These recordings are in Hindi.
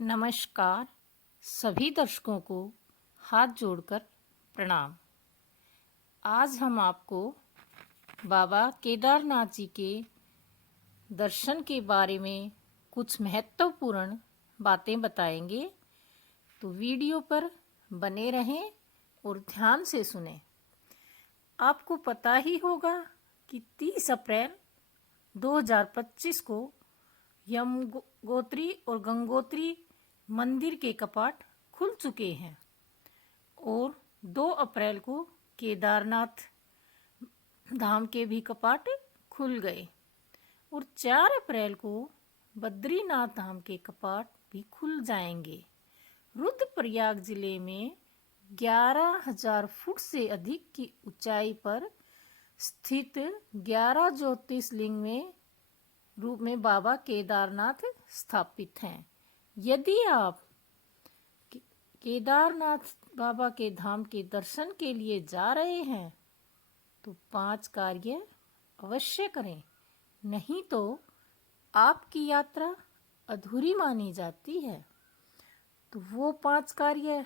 नमस्कार। सभी दर्शकों को हाथ जोड़कर प्रणाम। आज हम आपको बाबा केदारनाथ जी के दर्शन के बारे में कुछ महत्वपूर्ण बातें बताएंगे, तो वीडियो पर बने रहें और ध्यान से सुनें। आपको पता ही होगा कि 30 अप्रैल 2025 को यमुनोत्री और गंगोत्री मंदिर के कपाट खुल चुके हैं और 2 अप्रैल को केदारनाथ धाम के भी कपाट खुल गए और 4 अप्रैल को बद्रीनाथ धाम के कपाट भी खुल जाएंगे। रुद्रप्रयाग जिले में 11,000 फुट से अधिक की ऊंचाई पर स्थित 11 ज्योतिर्लिंग में रूप में बाबा केदारनाथ स्थापित हैं। यदि आप केदारनाथ बाबा के धाम के दर्शन के लिए जा रहे हैं तो 5 कार्य अवश्य करें, नहीं तो आपकी यात्रा अधूरी मानी जाती है। तो वो 5 कार्य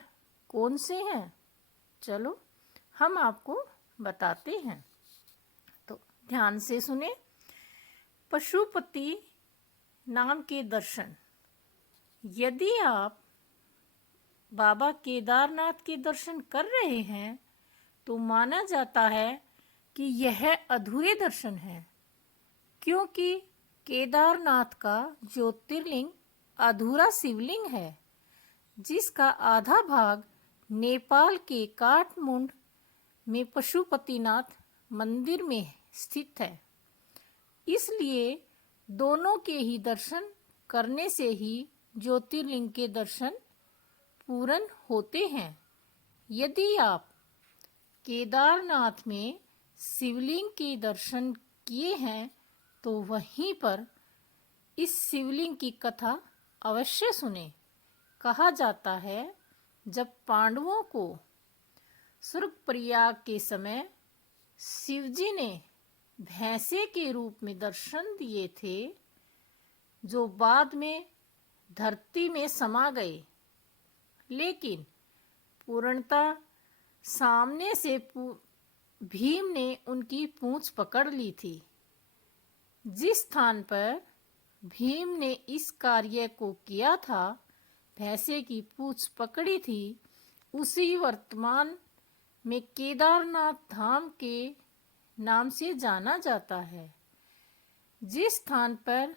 कौन से हैं, चलो हम आपको बताते हैं, तो ध्यान से सुने। पशुपति नाम के दर्शन। यदि आप बाबा केदारनाथ के दर्शन कर रहे हैं तो माना जाता है कि यह अधूरे दर्शन हैं, क्योंकि केदारनाथ का ज्योतिर्लिंग अधूरा शिवलिंग है जिसका आधा भाग नेपाल के काठमांडू में पशुपतिनाथ मंदिर में स्थित है। इसलिए दोनों के ही दर्शन करने से ही ज्योतिर्लिंग के दर्शन पूर्ण होते हैं। यदि आप केदारनाथ में शिवलिंग के दर्शन किए हैं तो वहीं पर इस शिवलिंग की कथा अवश्य सुने। कहा जाता है जब पांडवों को स्वर्गप्रयाग के समय शिवजी ने भैंसे के रूप में दर्शन दिए थे, जो बाद में धरती में समा गए, लेकिन पूर्णतः सामने से भीम ने उनकी पूंछ पकड़ ली थी। जिस स्थान पर भीम ने इस कार्य को किया था, भैंसे की पूंछ पकड़ी थी, उसी वर्तमान में केदारनाथ धाम के नाम से जाना जाता है। जिस स्थान पर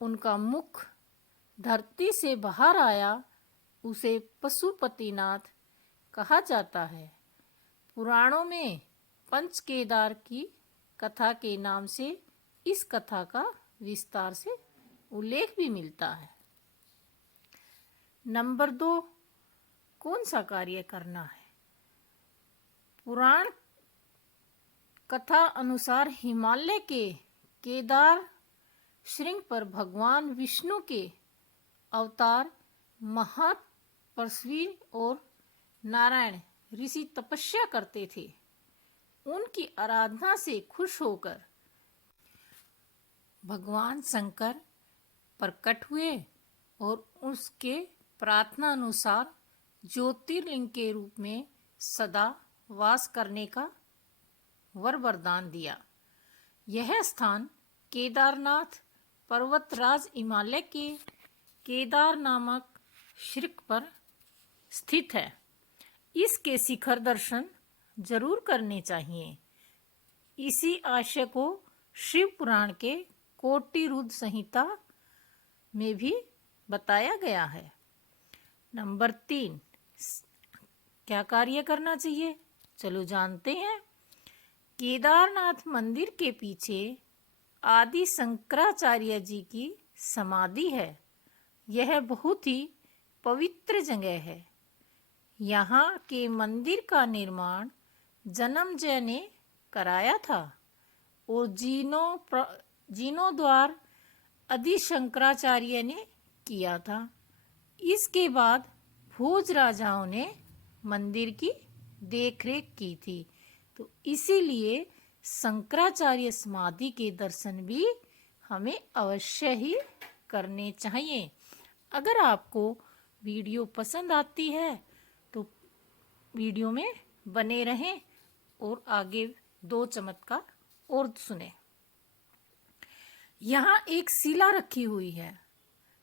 उनका मुख धरती से बाहर आया उसे पशुपतिनाथ कहा जाता है। पुराणों में पंच केदार की कथा के नाम से इस कथा का विस्तार से उल्लेख भी मिलता है। नंबर 2, कौन सा कार्य करना है? पुराण कथा अनुसार हिमालय के केदार श्रृंग पर भगवान विष्णु के अवतार महातपस्वी और नारायण ऋषि तपस्या करते थे। उनकी आराधना से खुश होकर भगवान शंकर प्रकट हुए और उसके प्रार्थना अनुसार ज्योतिर्लिंग के रूप में सदा वास करने का वरदान दिया। यह स्थान केदारनाथ पर्वतराज हिमालय के केदार नामक शिखर पर स्थित है। इसके शिखर दर्शन जरूर करने चाहिए। इसी आशय को शिव पुराण के कोटि रुद्र संहिता में भी बताया गया है। नंबर 3, क्या कार्य करना चाहिए, चलो जानते हैं। केदारनाथ मंदिर के पीछे आदि शंकराचार्य जी की समाधि है। यह बहुत ही पवित्र जगह है। यहाँ के मंदिर का निर्माण जन्मेजय ने कराया था और जीर्णोद्धार आदि शंकराचार्य ने किया था। इसके बाद भोज राजाओं ने मंदिर की देखरेख की थी, तो इसीलिए शंकराचार्य समाधि के दर्शन भी हमें अवश्य ही करने चाहिए। अगर आपको वीडियो पसंद आती है तो वीडियो में बने रहें और आगे 2 चमत्कार और सुने। यहाँ एक शिला रखी हुई है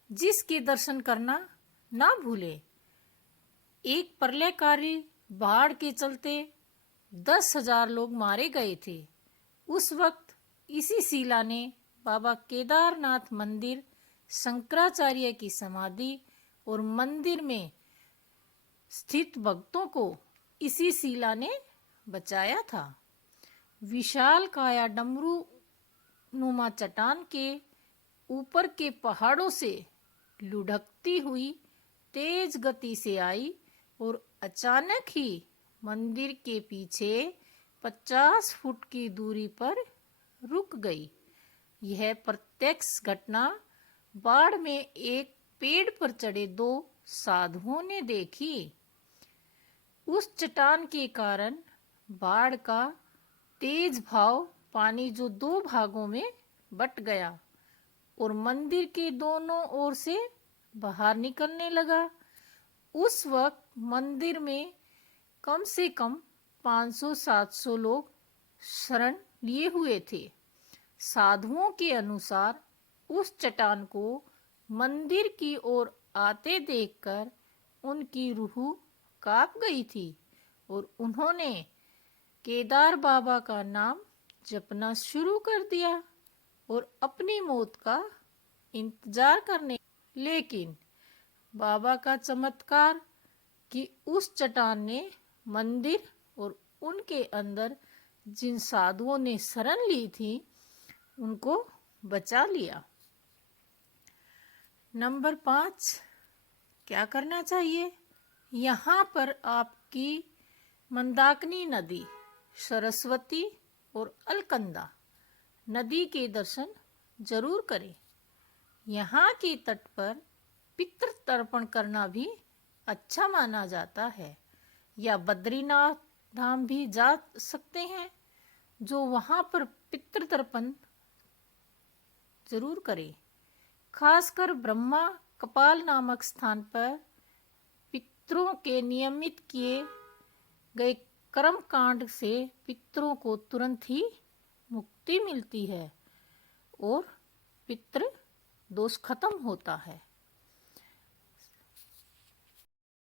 जिसके दर्शन करना ना भूले। एक प्रलयकारी बाढ़ के चलते 10,000 लोग मारे गए थे। उस वक्त इसी शिला ने बाबा केदारनाथ मंदिर, शंकराचार्य की समाधि और मंदिर में स्थित भक्तों को इसी शिला ने बचाया था। विशाल काया डमरू नुमा चट्टान के ऊपर के पहाड़ों से लुढ़कती हुई तेज गति से आई और अचानक ही मंदिर के पीछे 50 फुट की दूरी पर रुक गई। यह प्रत्यक्ष घटना बाढ़ में एक पेड़ पर चढ़े 2 साधुओं ने देखी। उस चट्टान के कारण बाढ़ का तेज भाव पानी जो 2 भागों में बट गया और मंदिर के दोनों ओर से बाहर निकलने लगा। उस वक्त मंदिर में कम से कम 500-700 लोग शरण लिए हुए थे। साधुओं के अनुसार उस चट्टान को मंदिर की ओर आते देखकर उनकी रूह कांप गई थी और उन्होंने केदार बाबा का नाम जपना शुरू कर दिया और अपनी मौत का इंतजार करने। लेकिन बाबा का चमत्कार कि उस चट्टान ने मंदिर और उनके अंदर जिन साधुओं ने शरण ली थी उनको बचा लिया। नंबर 5, क्या करना चाहिए? यहाँ पर आपकी मंदाकिनी नदी, सरस्वती और अलकनंदा नदी के दर्शन जरूर करें। यहाँ के तट पर पितृ तर्पण करना भी अच्छा माना जाता है, या बद्रीनाथ धाम भी जा सकते हैं जो वहाँ पर पितृ तर्पण जरूर करें। खासकर ब्रह्मा कपाल नामक स्थान पर पितरों के नियमित किए गए कर्म कांड से पितरों को तुरंत ही मुक्ति मिलती है और पितृ दोष खत्म होता है।